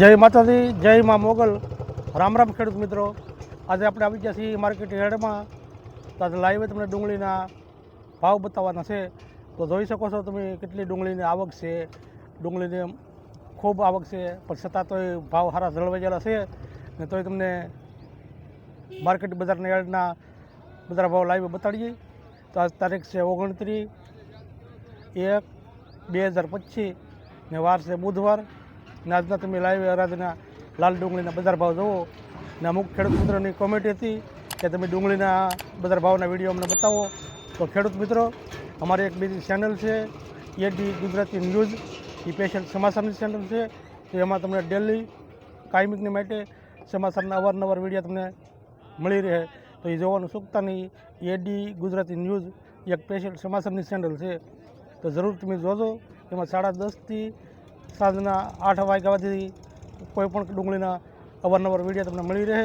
જય માતાજી, જય મા મોગલ. રામ રામ ખેડૂત મિત્રો. આજે આપણે આવી ગયા છીએ માર્કેટ યાર્ડમાં તો આજે લાઈવે તમને ડુંગળીના ભાવ બતાવવાના છે. તો જોઈ શકો છો તમે કેટલી ડુંગળીની આવક છે. ડુંગળીની ખૂબ આવક છે, પણ છતાં તોય ભાવ સારા જળવાઈ ગયેલા છે. ને તોય તમને માર્કેટ બજારના યાર્ડના બધા ભાવ લાઈવ બતાડીએ. તો આજ તારીખ છે ઓગણત્રીસ એક બે હજાર પચીસ ને વાર છે બુધવાર. ને આજના તમે લાઈવ આરાધના લાલ ડુંગળીના બજાર ભાવ જુઓ. ને અમુક ખેડૂત મિત્રોની કોમેન્ટ હતી કે તમે ડુંગળીના બજાર ભાવના વીડિયો અમને બતાવો. તો ખેડૂત મિત્રો, અમારી એક બીજી ચેનલ છે એડી ગુજરાતી ન્યૂઝ એ સ્પેશિયલ સમાચારની ચેનલ છે. તો એમાં તમને ડેલી કાયમિકની માટે સમાચારના અવારનવાર વીડિયો તમને મળી રહે. તો એ જોવાનું ચૂકતા નહીં. એડી ગુજરાતી ન્યૂઝ એક સ્પેશિયલ સમાચારની ચેનલ છે. તો જરૂર તમે જોજો. એમાં સાડા દસથી સાંજના આઠ વાગ્યાથી કોઈપણ કોઈ પણ ડુંગળીના અવારનવાર વીડિયો તમને મળી રહે.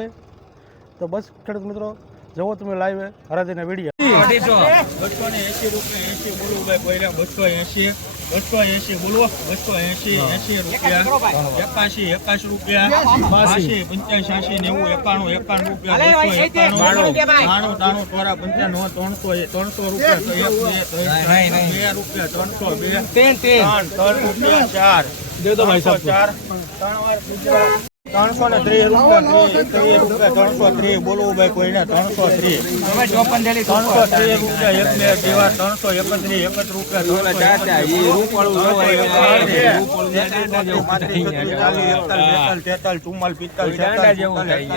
તો બસ ખેડૂત મિત્રો, જુઓ તમે લાઈવ હરાજીના વીડિયો. બસો ને એસી રૂપિયા એસી બોલવું ભાઈ કોયલા બસો એસી બસો એસી બોલો બસો એસી એસી રૂપિયા. એકાશી એકાશી રૂપિયા. બાસી પંચ્યાસી એસી નેવું એકાણું એકાણું રૂપિયા. બસો એકાણું. બાણું તાણું ચોરા પંચાણું ત્રણસો ત્રણસો રૂપિયા. બે રૂપિયા ત્રણસો બે. ત્રણ ત્રણ. રૂપિયા ચાર. ત્રણ વાર ત્રણસો ને ત્રીસ રૂપિયા ત્રીસ ત્રીસ રૂપિયા ત્રણસો ત્રીસ બોલવું ભાઈ કોઈને ત્રણસો ત્રીસ. ત્રણસો ત્રીસ રૂપિયા એક બે જેવા ત્રણસો એકત્રીસ એકત્રીસ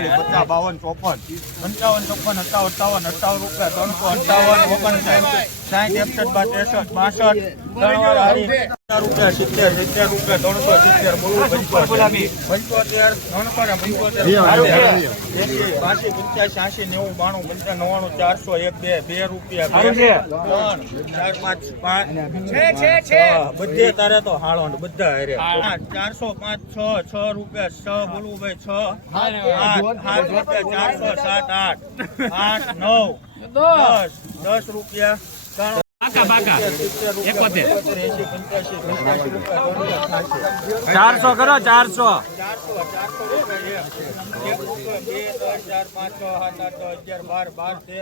રૂપિયા બાવન ચોપન. પંચાવન ચોપન અઠાવન અઠાવન અઠાવન રૂપિયા ત્રણસો અઠાવન ઓગણસાઠ. સાઠ એકસઠ બાદ ત્રેસઠ બાસઠ રૂપિયા સિત્તેર સિત્તેર રૂપિયા ત્રણસો સિત્તેર બોલવું પંચોતેર ચારસો એક બે બે રૂપિયા બધે તારે તો હાળો બધા હારે ચારસો પાંચ છ છ રૂપિયા છ બોલવું છ આઠ આઠ રૂપિયા ચારસો સાત આઠ આઠ નવ દસ રૂપિયા ત્રણ ચારસો કરો ચારસો. ચારસો ચારસો રૂપિયા એક એક રૂપિયો બે ત્રણ ચાર પાંચ છ?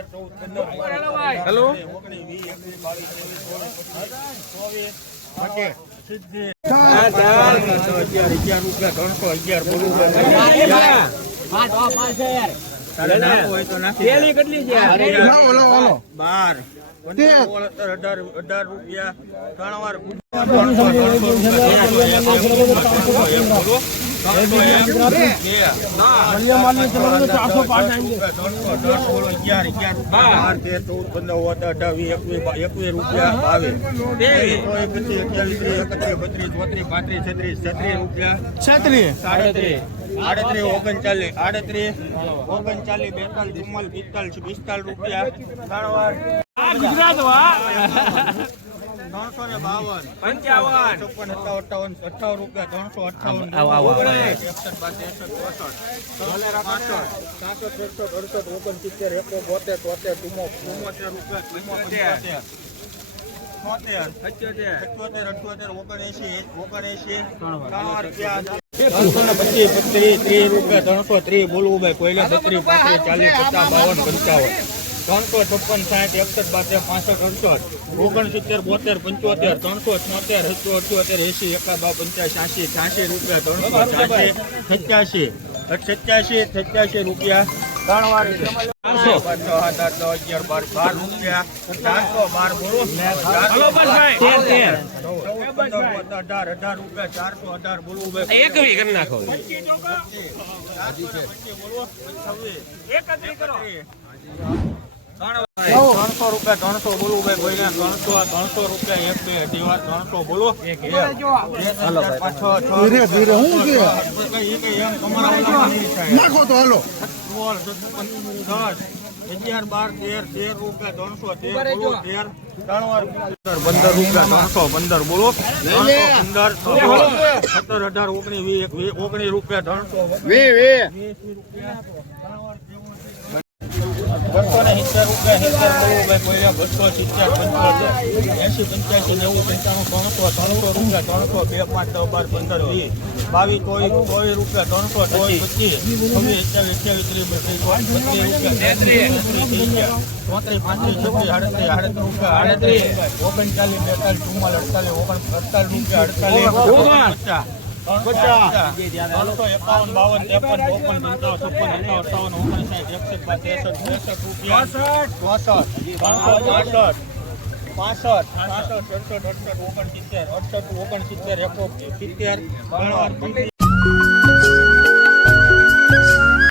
સાત આઠ દસ અગિયાર અગિયાર બાર તેર ચૌદ પંદર હેલો. ઓગણીસ વીસ એકવીસ રૂપિયા આવે એકત્રીસ. બાર પંદર, સોળ, સત્તર, અઢાર અઢાર રૂપિયા ત્રણ વાર ઓગણચાલીસ આડત્રીસ ઓગણચાલીસ બેતાલીસ ચુમ્માલીસ પિસ્તાલીસ પિસ્તાલીસ રૂપિયા ત્રણ વાર ત્રણસો ને બાવન પંચાવન. ચોપન અઠાવન અઠાવન રૂપિયા ત્રણસો અઠાવન અડસઠ ઓગણસિત્તેર એકો બોતેર તોતેર રૂપિયા છોતેર અઠ્યોતેર અઠ્યોતેર રૂપિયા ને પચીસ પચીસ ત્રીસ રૂપિયા ત્રણસો ત્રીસ બોલવું ભાઈ કોયલા બત્રીસ પાંત્રીસ ચાલીસ પચાસ બાવન પંચાવન. ત્રણસો છપ્પન સાઠ એકસઠ બાસઠ પાસઠ અડસઠ ઓગણસિત્તેર બોતેર પંચોતેર ત્રણસો છોતેર સત્તો અઠ્યોતેર એસી એકાદા પંચ્યાસી આસી છ્યાસી રૂપિયા ત્રણસો છ્યાસી સત્યાસી સત્યાસી સત્યાસી રૂપિયા. ત્રણ વાર ચારસો સાત આઠ દસ અગિયાર બાર બાર રૂપિયા. ચારસો બાર બોલો. તેર તેર. અઢાર અઢાર રૂપિયા ચારસો અઢાર બોલવું એક વી કરી નાખો. ત્રણસો રૂપિયા ત્રણસો બોલું ભાઈ ત્રણસો ત્રણસો રૂપિયા એક બે અઢી વાર ત્રણસો બોલો. એક ધીરે ધીરે હું. નાખો તો હાલો સોળ, દસ, અગિયાર બાર તેર તેર રૂપિયા ત્રણસો તેર બોલો તેર ત્રણ પંદર પંદર રૂપિયા ત્રણસો પંદર બોલો. ત્રણસો પંદર સત્તર અઢાર ઓગણીસ વીસ ઓગણીસ રૂપિયા ત્રણસો વીસ રૂપિયા. બસો રૂપિયા ત્રણસો ત્રણસો પચીસ, છવ્વીસ અઠ્યાવીસ અઠ્યાવીસ ત્રીસ ઓગણચાલીસ અડતાલીસ, ઓગણ અડતાલીસ રૂપિયા અડતાલીસ પાસઠ પાસઠ અડસઠ ઓગણસિત્તેર અડસઠ ઓગણસિત્તેર એકો સિત્તેર